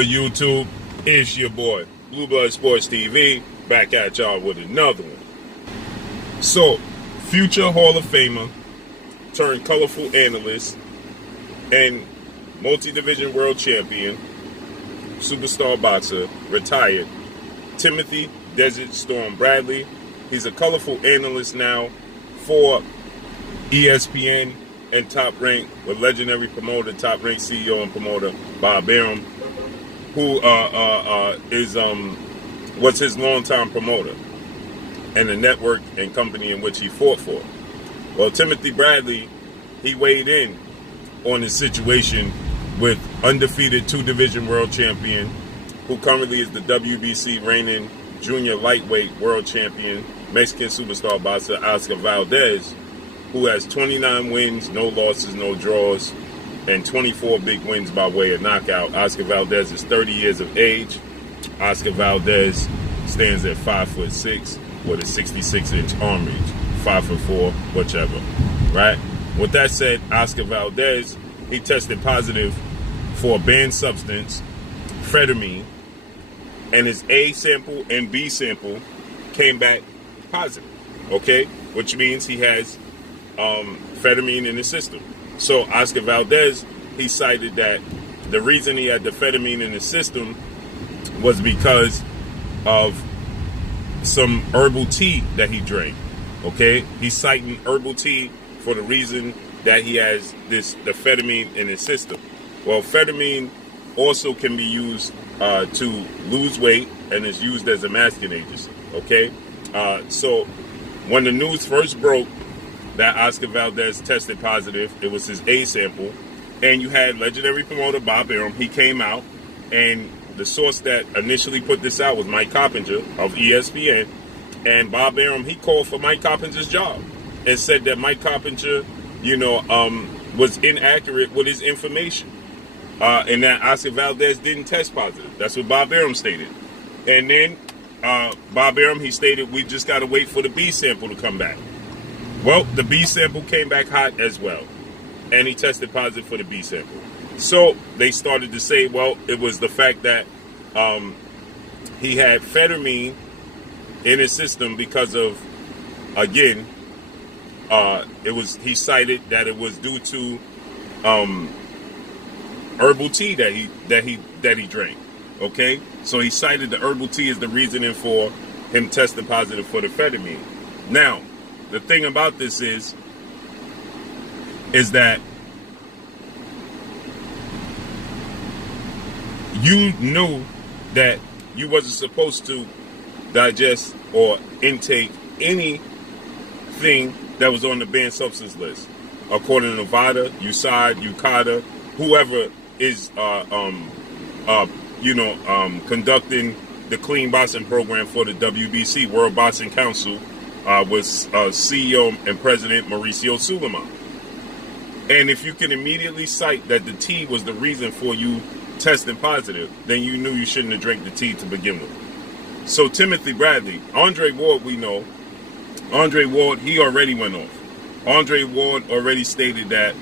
YouTube, it's your boy Blue Blood Sports TV, back at y'all with another one. So, future Hall of Famer turned colorful analyst and multi-division world champion, superstar boxer, retired, Timothy Desert Storm Bradley. He's a colorful analyst now for ESPN and Top Rank with legendary promoter, Top Rank CEO and promoter Bob Arum, who was his longtime promoter and the network and company in which he fought for. Well, Timothy Bradley, he weighed in on his situation with undefeated two-division world champion, who currently is the WBC reigning junior lightweight world champion, Mexican superstar boxer Oscar Valdez, who has 29 wins, no losses, no draws, and 24 big wins by way of knockout. Oscar Valdez is 30 years of age. Oscar Valdez stands at 5'6" with a 66-inch arm reach, 5'4", whichever, right? With that said, Oscar Valdez, he tested positive for a banned substance, amphetamine, and his A sample and B sample came back positive, okay? Which means he has amphetamine in his system. So Oscar Valdez, he cited that the reason he had the amphetamine in his system was because of some herbal tea that he drank, okay? He's citing herbal tea for the reason that he has the amphetamine in his system. Well, amphetamine also can be used to lose weight and is used as a masking agency, okay? So when the news first broke that Oscar Valdez tested positive, it was his A sample, and you had legendary promoter Bob Arum. He came out, and the source that initially put this out was Mike Coppinger of ESPN, and Bob Arum, he called for Mike Coppinger's job and said that Mike Coppinger, was inaccurate with his information, and that Oscar Valdez didn't test positive. That's what Bob Arum stated. And then Bob Arum, he stated, we just got to wait for the B sample to come back. Well, the B sample came back hot as well, and he tested positive for the B sample. So they started to say, well, it was the fact that he had amphetamine in his system because of, again, he cited that it was due to herbal tea that he drank. Okay, so he cited the herbal tea as the reasoning for him testing positive for the amphetamine. Now, the thing about this is that you knew that you wasn't supposed to digest or intake anything that was on the banned substance list, according to Nevada, USAID, UCADA, whoever is conducting the clean boxing program for the WBC, World Boxing Council, was CEO and President Mauricio Sulaiman. And if you can immediately cite that the tea was the reason for you testing positive, then you knew you shouldn't have drank the tea to begin with. So Timothy Bradley, Andre Ward, we know, Andre Ward, he already went off. Andre Ward already stated that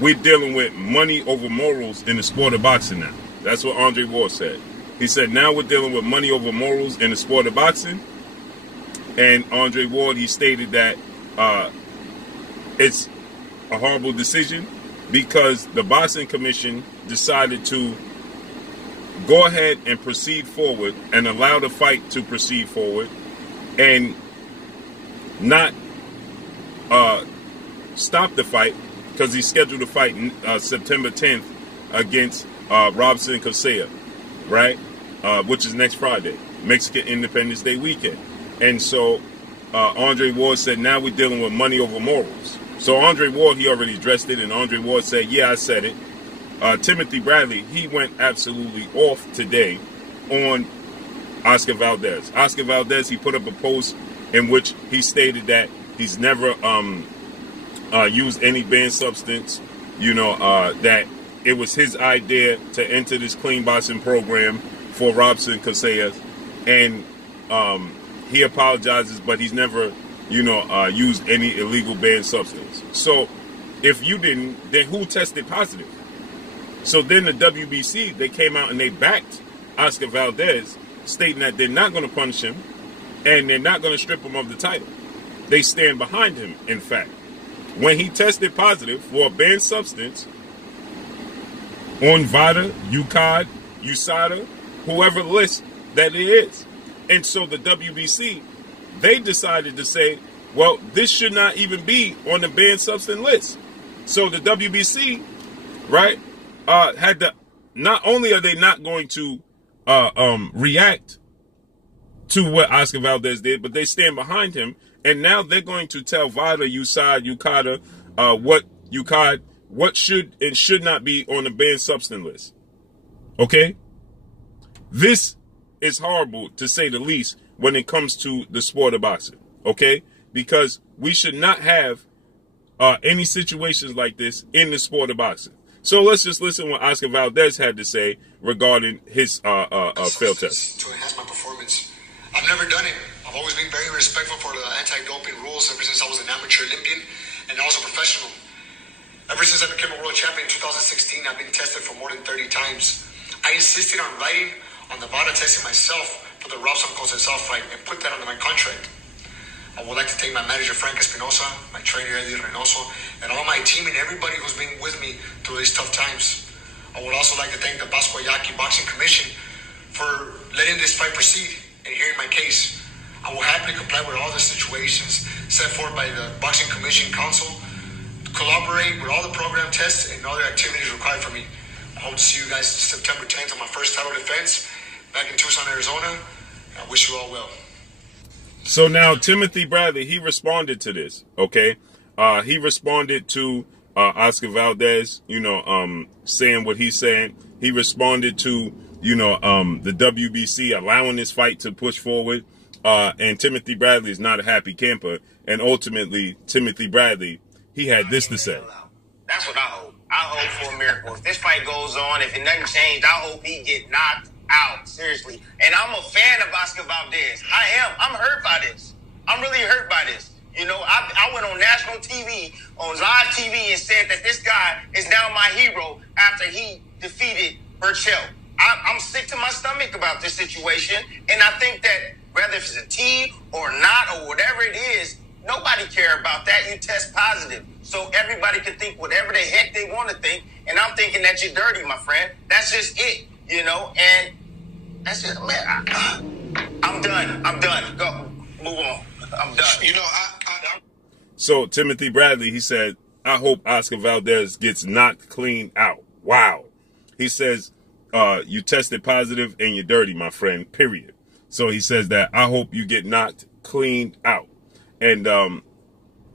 we're dealing with money over morals in the sport of boxing now. That's what Andre Ward said. He said, now we're dealing with money over morals in the sport of boxing. And Andre Ward, he stated that it's a horrible decision because the Boxing Commission decided to go ahead and proceed forward and allow the fight to proceed forward and not stop the fight, because he's scheduled to fight September 10th against Robson Cosella, right? Which is next Friday, Mexican Independence Day weekend. And so Andre Ward said, now we're dealing with money over morals. So Andre Ward, he already addressed it, and Andre Ward said, yeah, I said it. Timothy Bradley, he went absolutely off today on Oscar Valdez. Oscar Valdez, he put up a post in which he stated that he's never used any banned substance, that it was his idea to enter this clean boxing program for Robson Cosella, and he apologizes, but he's never, used any illegal banned substance. So if you didn't, then who tested positive? So then the WBC, they came out and they backed Oscar Valdez, stating that they're not going to punish him and they're not going to strip him of the title. They stand behind him, in fact. When he tested positive for a banned substance on VADA, UCOD, USADA, whoever list that it is. And so the WBC, they decided to say, well, this should not even be on the banned substance list. So the WBC, right, had to, not only are they not going to react to what Oscar Valdez did, but they stand behind him. And now they're going to tell VADA, USAD, UCOD, what should and should not be on the banned substance list. Okay? This is horrible, to say the least, when it comes to the sport of boxing. Okay? Because we should not have any situations like this in the sport of boxing. So let's just listen what Oscar Valdez had to say regarding his failed test. To enhance my performance. I've never done it. I've always been very respectful for the anti-doping rules ever since I was an amateur Olympian and also professional. Ever since I became a world champion in 2016, I've been tested for more than 30 times. I insisted on writing on the VADA testing myself for the Robson Conceição fight and put that under my contract. I would like to thank my manager, Frank Espinosa, my trainer, Eddie Reynoso, and all my team and everybody who's been with me through these tough times. I would also like to thank the Bascoyaki Boxing Commission for letting this fight proceed and hearing my case. I will happily comply with all the situations set forth by the Boxing Commission Council, collaborate with all the program tests and other activities required for me. I hope to see you guys September 10th on my first title defense back in Tucson, Arizona. I wish you all well. So now Timothy Bradley, he responded to this, okay? He responded to Oscar Valdez, saying what he's saying. He responded to, the WBC allowing this fight to push forward. And Timothy Bradley is not a happy camper. And ultimately, Timothy Bradley, he had this to say. That's what I hope. I hope for a miracle. If this fight goes on, if it doesn't change, I hope he get knocked out. Seriously. And I'm a fan of Oscar Valdez. I am. I'm hurt by this. I'm really hurt by this. I went on national TV, on live TV, and said that this guy is now my hero after he defeated Burchell. I'm sick to my stomach about this situation. And I think that whether if it's a T or not or whatever it is, nobody care about that. You test positive. So everybody can think whatever the heck they want to think. And I'm thinking that you're dirty, my friend. That's just it, and that's just, man, I'm done. I'm done. Go, move on. I'm done. So Timothy Bradley, he said, I hope Oscar Valdez gets knocked clean out. Wow. He says, you tested positive and you're dirty, my friend, period. So he says that I hope you get knocked clean out. And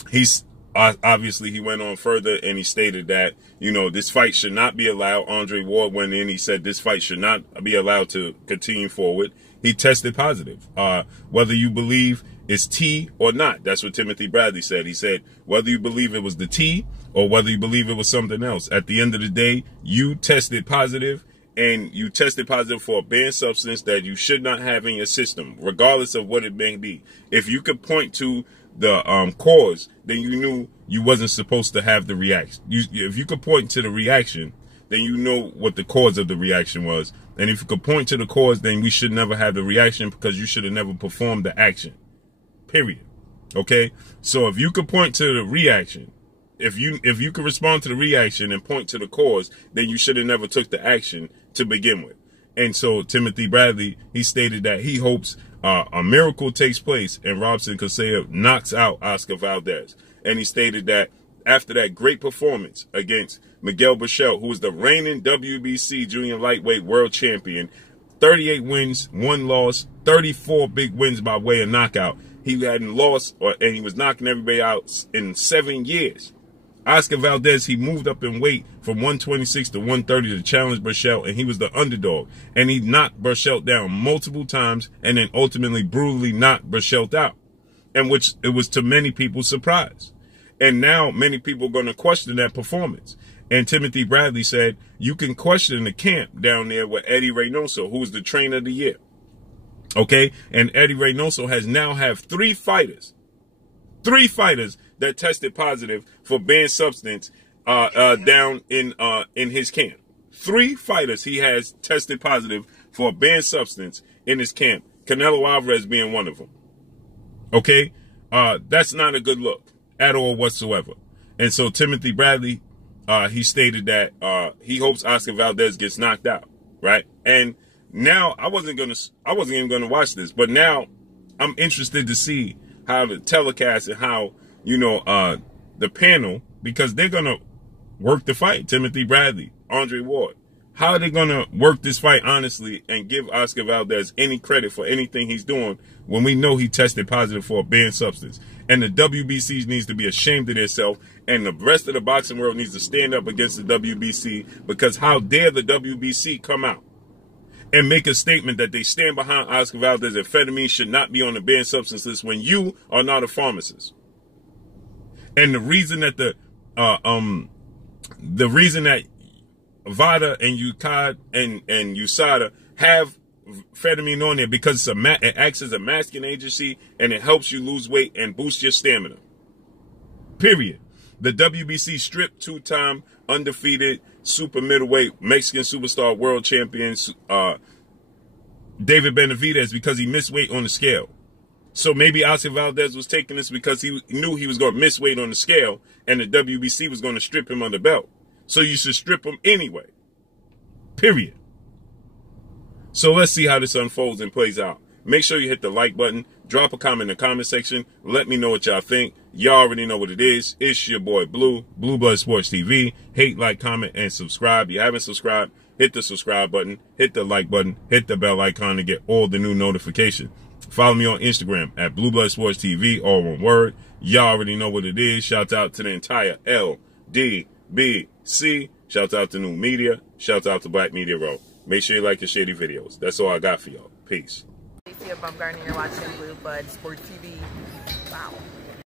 he's obviously he went on further and he stated that, this fight should not be allowed. Andre Ward went in. He said this fight should not be allowed to continue forward. He tested positive. Whether you believe it's T or not. That's what Timothy Bradley said. He said whether you believe it was the T or whether you believe it was something else. At the end of the day, you tested positive. And you tested positive for a banned substance that you should not have in your system, regardless of what it may be. If you could point to the cause, then you knew you wasn't supposed to have the reaction. If you could point to the reaction, then you know what the cause of the reaction was. And if you could point to the cause, then we should never have the reaction because you should have never performed the action. Period. Okay? So if you could point to the reaction, if you could respond to the reaction and point to the cause, then you should have never took the action to begin with. And so Timothy Bradley, he stated that he hopes a miracle takes place and Robson Conceição knocks out Oscar Valdez. And he stated that after that great performance against Miguel Burchell, who was the reigning WBC junior lightweight world champion, 38 wins, 1 loss, 34 big wins by way of knockout. He hadn't lost and he was knocking everybody out in 7 years. Oscar Valdez, he moved up in weight from 126 to 130 to challenge Burchell, and he was the underdog. And he knocked Burchell down multiple times and then ultimately brutally knocked Burchell out, and which it was to many people's surprise. And now many people are going to question that performance. And Timothy Bradley said, you can question the camp down there with Eddie Reynoso, who was the trainer of the year. Okay? And Eddie Reynoso has now have 3 fighters that tested positive for banned substance down in his camp. 3 fighters he has tested positive for a banned substance in his camp. Canelo Alvarez being one of them. Okay? That's not a good look at all whatsoever. And so Timothy Bradley, he stated that he hopes Oscar Valdez gets knocked out, right? And now I wasn't even gonna watch this, but now I'm interested to see how the telecast and how, you know, the panel, because they're gonna work the fight. Timothy Bradley, Andre Ward, how are they gonna work this fight honestly and give Oscar Valdez any credit for anything he's doing when we know he tested positive for a banned substance? And the WBC needs to be ashamed of themselves, and the rest of the boxing world needs to stand up against the WBC, because how dare the WBC come out and make a statement that they stand behind Oscar Valdez, that amphetamine should not be on the banned substance list when you are not a pharmacist. And the reason that the reason that VADA and UCAD and USADA have amphetamine on there because it acts as a masking agency and it helps you lose weight and boost your stamina. Period. The WBC stripped 2-time undefeated super middleweight Mexican superstar world champion David Benavidez because he missed weight on the scale. So maybe Oscar Valdez was taking this because he knew he was going to miss weight on the scale and the WBC was going to strip him on the belt. So you should strip him anyway. Period. So let's see how this unfolds and plays out. Make sure you hit the like button. Drop a comment in the comment section. Let me know what y'all think. Y'all already know what it is. It's your boy Blue, Blue Blood Sports TV. Hate, like, comment, and subscribe. If you haven't subscribed, hit the subscribe button, hit the like button, hit the bell icon to get all the new notifications. Follow me on Instagram at Blue Blood Sports TV, all one word. Y'all already know what it is. Shout out to the entire LDBC. Shout out to New Media. Shout out to Black Media Row. Make sure you like and share the videos. That's all I got for y'all. Peace. You're watching Blue Blood Sports TV. Wow.